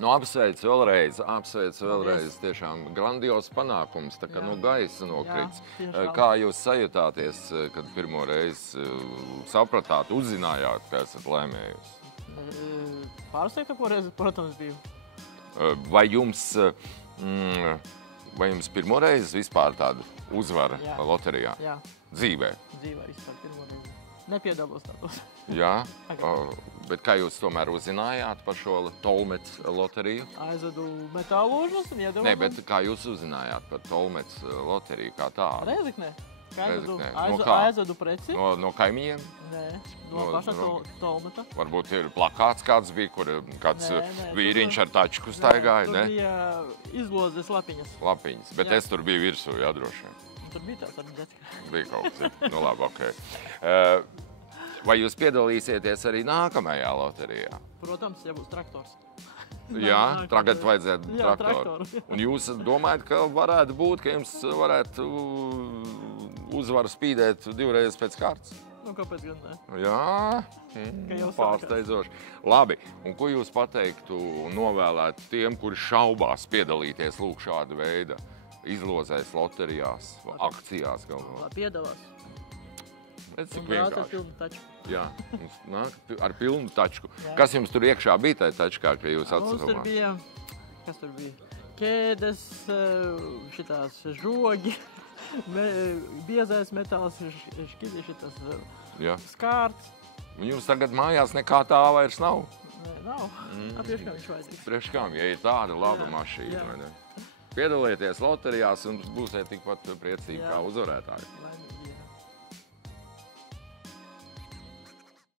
Nu, apsveic vēlreiz, tiešām grandios panākums, tā kā no gaisa nokrits. Kā jūs sajutāties, kad pirmo reizi sapratāt, uzzinājāt, ka esat laimējusi? Pārsteigta, protams, biju. Vai jums pirmo reizi vispār tāda uzvara loterijā? Jā. Dzīvē? Dzīvē vispār pirmo reizi. Nepiedalos tādos. Jā? Bet kā jūs tomēr uzzinājāt par šo Tolmets loteriju? Aizvedu metāložus un iedevu. Nē, bet kā jūs uzzinājāt par Tolmets loteriju kā tādu? Reizeknē. Aizvedu preci. No kaimiņiem? Nē, no paša Tolmeta. Varbūt ir plakāts kāds bija, kur kāds vīriņš ar tačku staigāja, ne? Tur bija izlozes lapiņas. Lapiņas, bet es tur biju virsū, jā, droši vien. Tur bija tāds arī džetka. Bija kaut kas, nu labi, okei. Vai jūs piedalīsieties arī nākamajā loterijā? Protams, ja būs traktors. Jā, tagad vajadzētu traktoru. Un jūs domājat, ka varētu būt, ka jums varētu uzvaru spīdēt divreiz pēc kārtas? Nu, kāpēc gan ne? Jā, pārsteidzoši. Labi, un ko jūs pateiktu un novēlētu tiem, kuri šaubās piedalīties lūk šāda veida izlozēs, loterijās, akcijās galvā? Lai piedalās. Cik vienkārši. Un brauc ar pilnu tačku. Jā, mums nāk ar pilnu tačku. Kas jums tur iekšā bija tajā tačkā, ka jūs atcerumā? Mums tur bija, kas tur bija? Ķēdes, šitās žogi, biezais metāls, šitas skārts. Un jums tagad mājās nekā tā vairs nav? Nē, nav. Priekš kā viņš vajadzīgs. Priekš kam, ja ir tāda laba mašīna, vai ne? Piedalieties loterijās un būsiet tikpat priecīgi kā uzvarētāji.